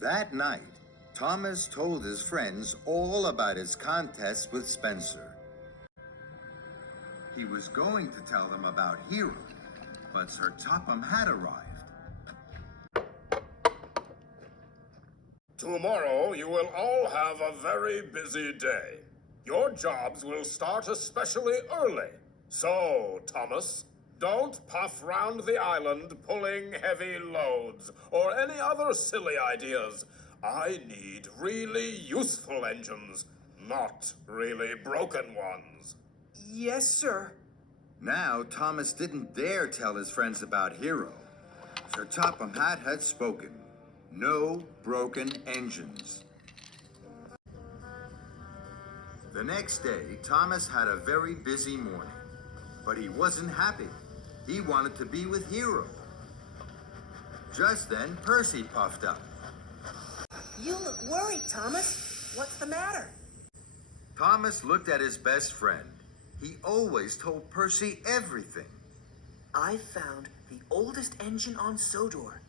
That night, Thomas told his friends all about his contest with Spencer. He was going to tell them about Hero, but Sir Topham had arrived. Tomorrow you will all have a very busy day. Your jobs will start especially early. So, Thomas, don't puff round the island pulling heavy loads or any other silly ideas. I need really useful engines, not really broken ones. Yes, sir. Now, Thomas didn't dare tell his friends about Hero. Sir Topham had spoken. No broken engines. The next day, Thomas had a very busy morning. But he wasn't happy. He wanted to be with Hero. Just then, Percy puffed up. You look worried, Thomas. What's the matter? Thomas looked at his best friend. He always told Percy everything. I found the oldest engine on Sodor.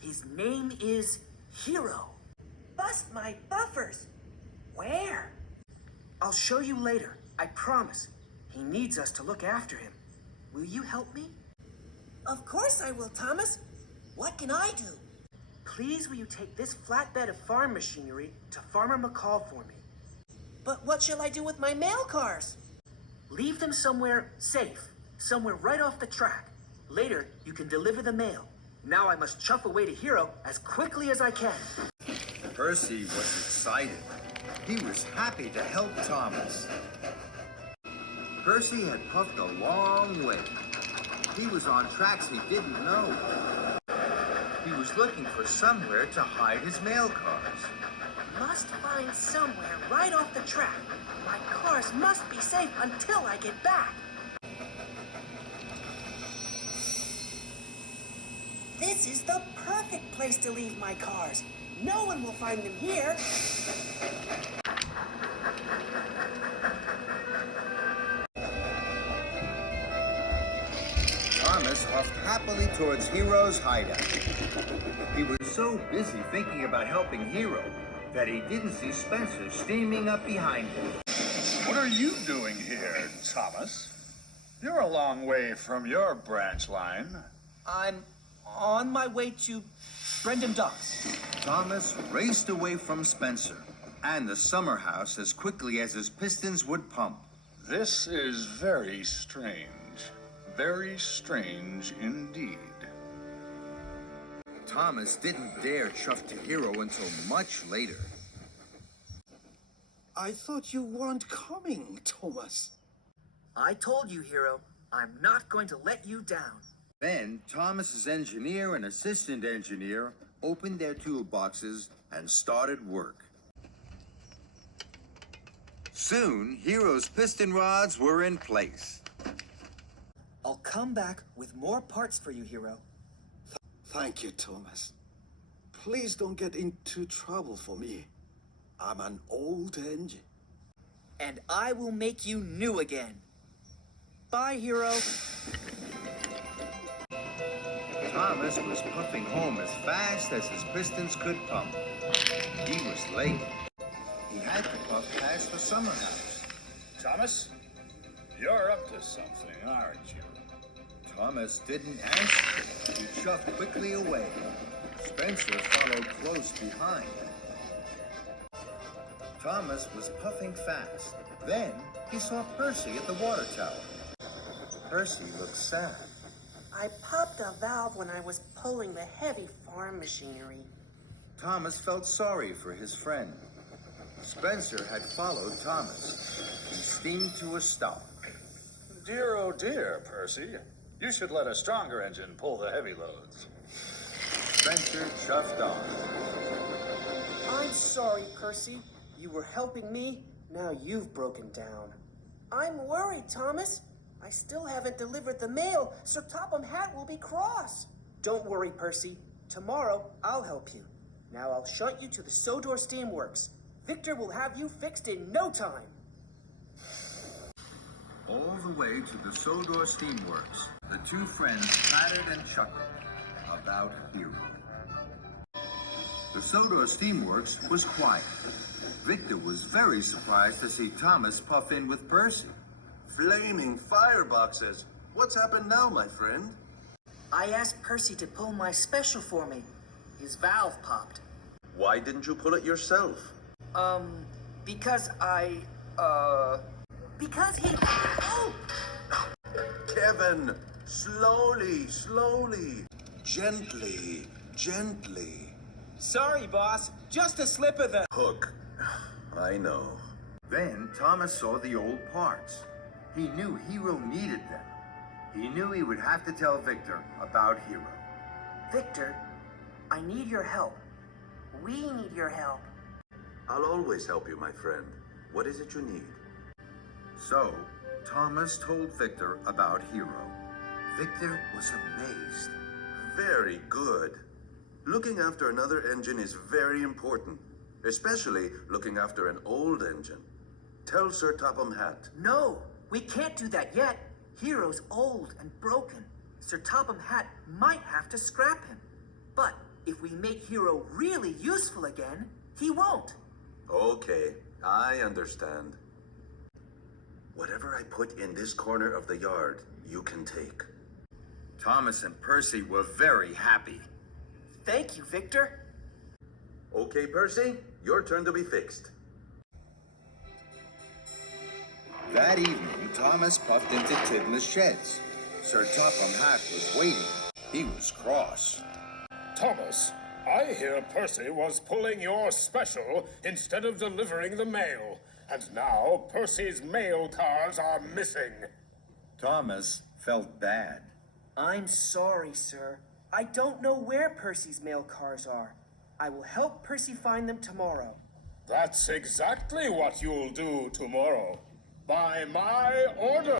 His name is Hero. Bust my buffers! Where? I'll show you later, I promise. He needs us to look after him. Will you help me? Of course I will, Thomas. What can I do? Please will you take this flatbed of farm machinery to Farmer McCall for me? But what shall I do with my mail cars? Leave them somewhere safe, somewhere right off the track. Later, you can deliver the mail. Now I must chuff away to Hero as quickly as I can. Percy was excited. He was happy to help Thomas. Percy had puffed a long way. He was on tracks he didn't know. He was looking for somewhere to hide his mail cars. Must find somewhere right off the track. My cars must be safe until I get back. This is the perfect place to leave my cars. No one will find them here. Thomas huffed happily towards Hero's hideout. He was so busy thinking about helping Hero that he didn't see Spencer steaming up behind him. What are you doing here, Thomas? You're a long way from your branch line. I'm on my way to Brendan Docks. Thomas raced away from Spencer and the summer house as quickly as his pistons would pump. This is very strange. Very strange indeed. Thomas didn't dare chuff to Hero until much later. I thought you weren't coming, Thomas. I told you, Hero, I'm not going to let you down. Then Thomas's engineer and assistant engineer opened their toolboxes and started work. Soon, Hero's piston rods were in place. I'll come back with more parts for you, Hero. Thank you, Thomas. Please don't get into trouble for me. I'm an old engine. And I will make you new again. Bye, Hero. Thomas was puffing home as fast as his pistons could pump. He was late. He had to puff past the summer house. Thomas, you're up to something, aren't you? Thomas didn't answer. He shoved quickly away. Spencer followed close behind. Thomas was puffing fast. Then he saw Percy at the water tower. Percy looked sad. I popped a valve when I was pulling the heavy farm machinery. Thomas felt sorry for his friend. Spencer had followed Thomas. He steamed to a stop. Dear, oh dear, Percy. You should let a stronger engine pull the heavy loads. Spencer chuffed on. I'm sorry, Percy. You were helping me, now you've broken down. I'm worried, Thomas. I still haven't delivered the mail. Sir Topham Hatt will be cross. Don't worry, Percy. Tomorrow, I'll help you. Now I'll shunt you to the Sodor Steamworks. Victor will have you fixed in no time. All the way to the Sodor Steamworks, the two friends chatted and chuckled about Hero. The Sodor Steamworks was quiet. Victor was very surprised to see Thomas puff in with Percy. Flaming fireboxes. What's happened now, my friend? I asked Percy to pull my special for me. His valve popped. Why didn't you pull it yourself? Because Because he... Oh! Kevin, slowly, slowly. Gently, gently. Sorry, boss. Just a slip of the... Hook. I know. Then Thomas saw the old parts. He knew Hero needed them. He knew he would have to tell Victor about Hero. Victor, I need your help. We need your help. I'll always help you, my friend. What is it you need? So, Thomas told Victor about Hero. Victor was amazed. Very good. Looking after another engine is very important, especially looking after an old engine. Tell Sir Topham Hatt. No, we can't do that yet. Hero's old and broken. Sir Topham Hatt might have to scrap him. But if we make Hero really useful again, he won't. Okay, I understand. Whatever I put in this corner of the yard, you can take. Thomas and Percy were very happy. Thank you, Victor. Okay, Percy, your turn to be fixed. That evening, Thomas puffed into Tidmouth's sheds. Sir Topham Hatt was waiting. He was cross. Thomas, I hear Percy was pulling your special instead of delivering the mail. And now Percy's mail cars are missing. Thomas felt bad. I'm sorry, sir. I don't know where Percy's mail cars are. I will help Percy find them tomorrow. That's exactly what you'll do tomorrow. By my order.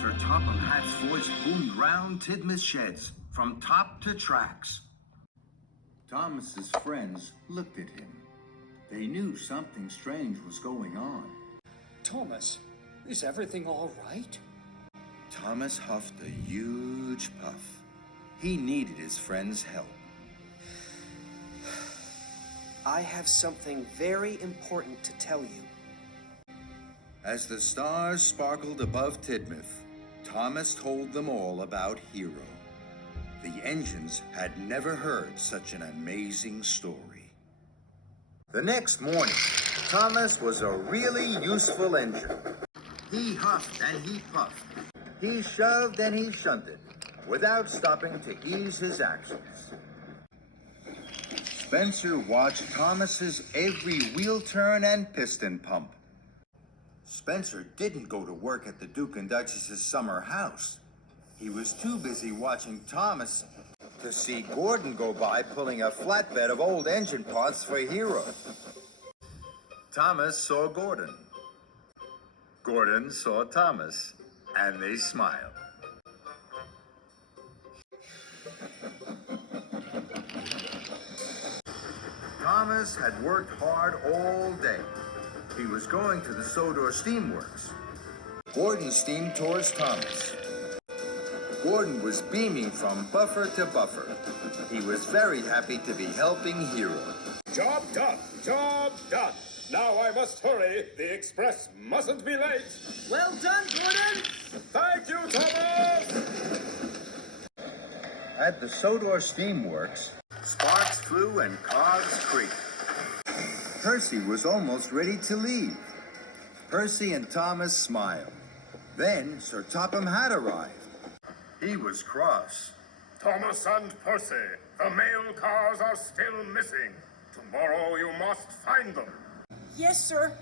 Sir Topham Hatt's voice boomed round Tidmouth's sheds, from top to tracks. Thomas's friends looked at him. They knew something strange was going on. Thomas, is everything all right? Thomas huffed a huge puff. He needed his friend's help. I have something very important to tell you. As the stars sparkled above Tidmouth, Thomas told them all about Hero. The engines had never heard such an amazing story. The next morning, Thomas was a really useful engine. He huffed and he puffed. He shoved and he shunted, without stopping to ease his actions. Spencer watched Thomas's every wheel turn and piston pump. Spencer didn't go to work at the Duke and Duchess's summer house. He was too busy watching Thomas to see Gordon go by pulling a flatbed of old engine parts for Hero. Thomas saw Gordon. Gordon saw Thomas, and they smiled. Thomas had worked hard all day. He was going to the Sodor Steamworks. Gordon steamed towards Thomas. Gordon was beaming from buffer to buffer. He was very happy to be helping Hero. Job done. Job done. Now I must hurry. The express mustn't be late. Well done, Gordon! Thank you, Thomas! At the Sodor Steamworks, sparks flew and cogs creaked. Percy was almost ready to leave. Percy and Thomas smiled. Then Sir Topham Hatt arrived. He was cross. Thomas and Percy, the mail cars are still missing. Tomorrow you must find them. Yes, sir.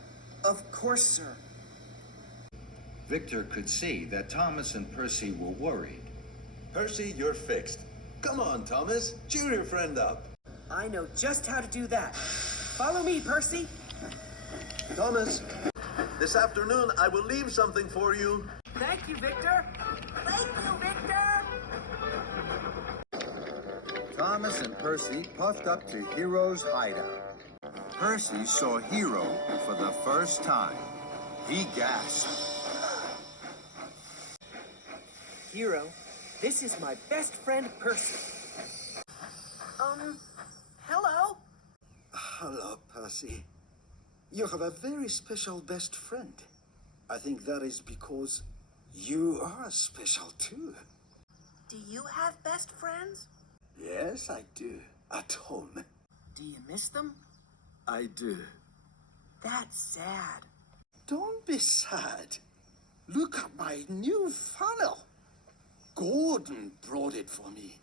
Of course, sir. Victor could see that Thomas and Percy were worried. Percy, you're fixed. Come on, Thomas. Cheer your friend up. I know just how to do that. Follow me, Percy. Thomas, this afternoon I will leave something for you. Thank you, Victor. Thank you, Victor! Thomas and Percy puffed up to Hero's hideout. Percy saw Hero for the first time. He gasped. Hero, this is my best friend, Percy. Hello. Oh, Percy. You have a very special best friend. I think that is because you are special too. Do you have best friends? Yes, I do. At home. Do you miss them? I do. That's sad. Don't be sad. Look at my new funnel. Gordon brought it for me.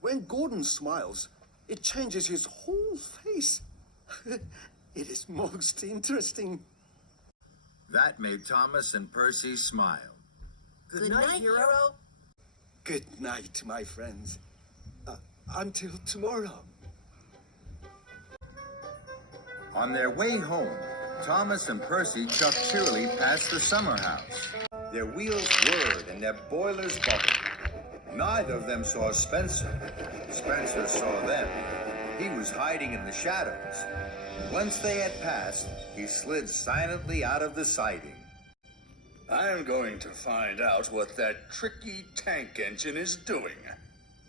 When Gordon smiles, it changes his whole face. It is most interesting. That made Thomas and Percy smile. Good night, Hero. Good night, my friends. Until tomorrow. On their way home, Thomas and Percy chucked cheerily past the summer house. Their wheels whirred and their boilers bubbled. Neither of them saw Spencer. Spencer saw them. He was hiding in the shadows. Once they had passed, he slid silently out of the siding. I'm going to find out what that tricky tank engine is doing.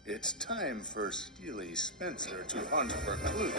It's time for Steely Spencer to hunt for clues.